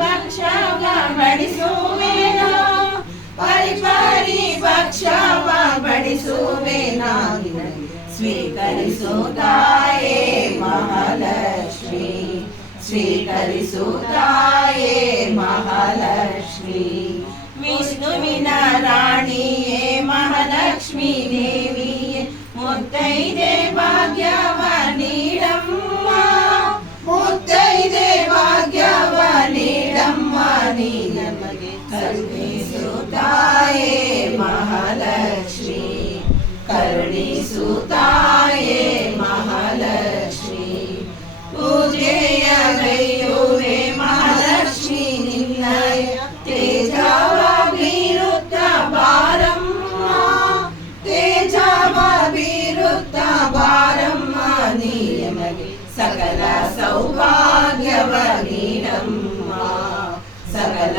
ಭಕ್ಷವ ಬಡಿಸುವೆನೋ ಪರಿಪಾರಿ ಭಕ್ಷವ ಬಡಿಸುವೆನೋ ಸ್ವೀಕರಿಸು ತಾಯೇ ಮಹಾಲಕ್ಷ್ಮಿ ಸ್ವೀಕರಿಸು ತಾಯೇ ಮಹಾಲಕ್ಷ್ಮಿ ವಿಷ್ಣುವಿನ ರಾಣಿಯೇ ಮಹಾಲಕ್ಷ್ಮೀ ದೇವಿಯೇ ಮುತ್ತೈದೆ ಭಾಗ್ಯವ ನೀಡಮ್ಮ ಮುತ್ತೈದೆ ಭಾಗ್ಯವ ನೀಡಮ್ಮ ನೀ ನಮಗೆ ಕರುಣಿಸು ತಾಯೇ ಮಹಾಲಕ್ಷ್ಮಿ ಕರುಣಿಸು ತಾಯೇ ಮಹಾಲಕ್ಷ್ಮಿ ಪೂಜೆಯ ಗೈಯುವೆ ಮಹಾಲಕ್ಷ್ಮಿ ನಿನ್ನಯ ತೇಜವ ಬೀರುತ್ತ ಬಾರಮ್ಮ ತೇಜವ ಬೀರುತ್ತ ಬಾರಮ್ಮ ನೀ ನಮಗೆ ಸಕಲ ಸೌಭಾಗ್ಯವ ನೀಡಮ್ಮ ಸಕಲ